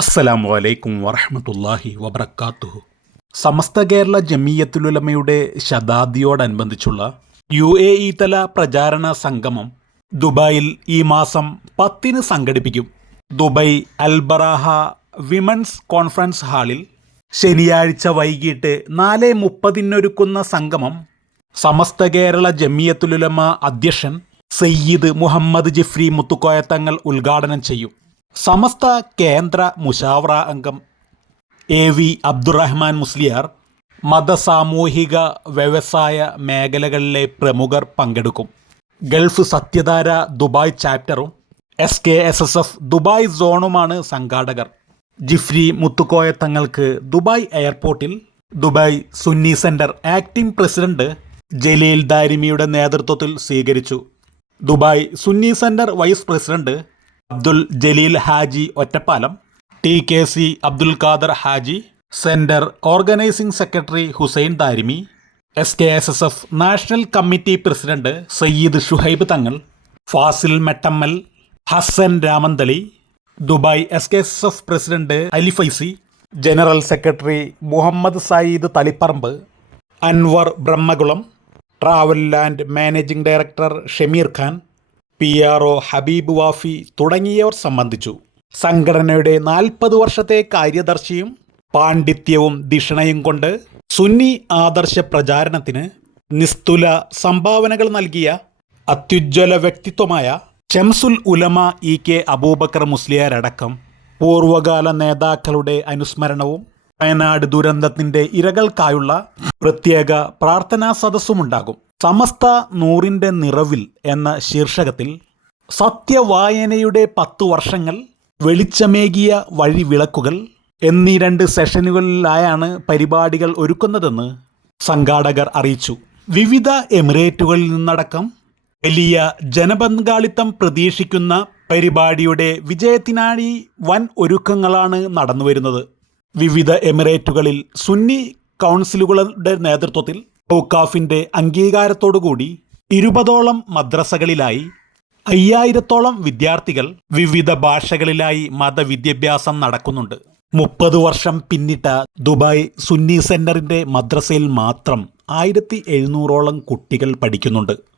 അസ്സലാമു വലൈക്കും വറഹമത്തല്ലാഹി വബർക്കാത്തുഹു സമസ്ത കേരള ജമീയത്തുലുലമയുടെ ശതാബ്ദിയോടനുബന്ധിച്ചുള്ള യു എ ഇ തല പ്രചാരണ സംഗമം ദുബായിൽ ഈ മാസം പത്തിന് സംഘടിപ്പിക്കും. ദുബായ് അൽബറാഹ വിമൻസ് കോൺഫറൻസ് ഹാളിൽ ശനിയാഴ്ച വൈകിട്ട് നാല് മുപ്പതിനൊരുക്കുന്ന സംഗമം സമസ്ത കേരള ജമിയത്തുലുലമ അധ്യക്ഷൻ സയ്യിദ് മുഹമ്മദ് ജിഫ്രി മുത്തുക്കോയത്തങ്ങൾ ഉദ്ഘാടനം ചെയ്യും. സമസ്ത കേന്ദ്ര മുഷാവറ അംഗം എ വി അബ്ദുറഹ്മാൻ മുസ്ലിയാർ മതസാമൂഹിക വ്യവസായ മേഖലകളിലെ പ്രമുഖർ പങ്കെടുക്കും. Gulf Sathyadhara Dubai ചാപ്റ്ററും S K S S F Dubai സോണുമാണ് സംഘാടകർ. ജിഫ്രി മുത്തുക്കോയ തങ്ങൾക്ക് ദുബായ് എയർപോർട്ടിൽ Dubai Sunni centre acting president Jaleel ദാരിമിയുടെ നേതൃത്വത്തിൽ സ്വീകരിച്ചു. Dubai Sunni centre vice president Abdul Jaleel Haji Ottapalam T K C Abdul Khader Haji centre organising secretary Hussain Darimi S K S S F national committee president Sayyid Shuhaib Thangal Fazil Mettammal Hasan Ramanthali Dubai S K S F president Ali Faizy general secretary Muhammad Sayyid Taliparamba Anwar Brahmakulam Travel Land managing director Shameer Khan P R O Habeeb Wafi തുടങ്ങിയവർ സംബന്ധിച്ചു. സംഘടനയുടെ നാൽപ്പത് വർഷത്തെ കാര്യദർശിയും പാണ്ഡിത്യവും ദിഷണയും കൊണ്ട് സുന്നി ആദർശ പ്രചാരണത്തിന് നിസ്തുല സംഭാവനകൾ നൽകിയ അത്യുജ്വല വ്യക്തിത്വമായ ചെംസുൽ ഉലമ ഇ കെ അബൂബക്കർ മുസ്ലിയാരടക്കം പൂർവകാല നേതാക്കളുടെ അനുസ്മരണവും വയനാട് ദുരന്തത്തിന്റെ ഇരകൾക്കായുള്ള പ്രത്യേക പ്രാർത്ഥനാ സദസ്സുമുണ്ടാകും. സമസ്ത നൂറിന്റെ നിറവിൽ എന്ന ശീർഷകത്തിൽ സത്യവായനയുടെ പത്തു വർഷങ്ങൾ വെളിച്ചമേകിയ വഴിവിളക്കുകൾ എന്നീ രണ്ട് സെഷനുകളിലായാണ് പരിപാടികൾ ഒരുക്കുന്നതെന്ന് സംഘാടകർ അറിയിച്ചു. വിവിധ എമിറേറ്റുകളിൽ നിന്നടക്കം വലിയ ജനപങ്കാളിത്തം പ്രതീക്ഷിക്കുന്ന പരിപാടിയുടെ വിജയത്തിനായി വൻ ഒരുക്കങ്ങളാണ് നടന്നുവരുന്നത്. വിവിധ എമിറേറ്റുകളിൽ സുന്നി കൗൺസിലുകളുടെ നേതൃത്വത്തിൽ ഔക്കാഫിന്റെ അംഗീകാരത്തോടുകൂടി ഇരുപതോളം മദ്രസകളിലായി അയ്യായിരത്തോളം വിദ്യാർത്ഥികൾ വിവിധ ഭാഷകളിലായി മതവിദ്യാഭ്യാസം നടക്കുന്നുണ്ട്. മുപ്പത് വർഷം പിന്നിട്ട ദുബായ് സുന്നി സെന്ററിന്റെ മദ്രസയിൽ മാത്രം ആയിരത്തി എഴുന്നൂറോളം കുട്ടികൾ പഠിക്കുന്നുണ്ട്.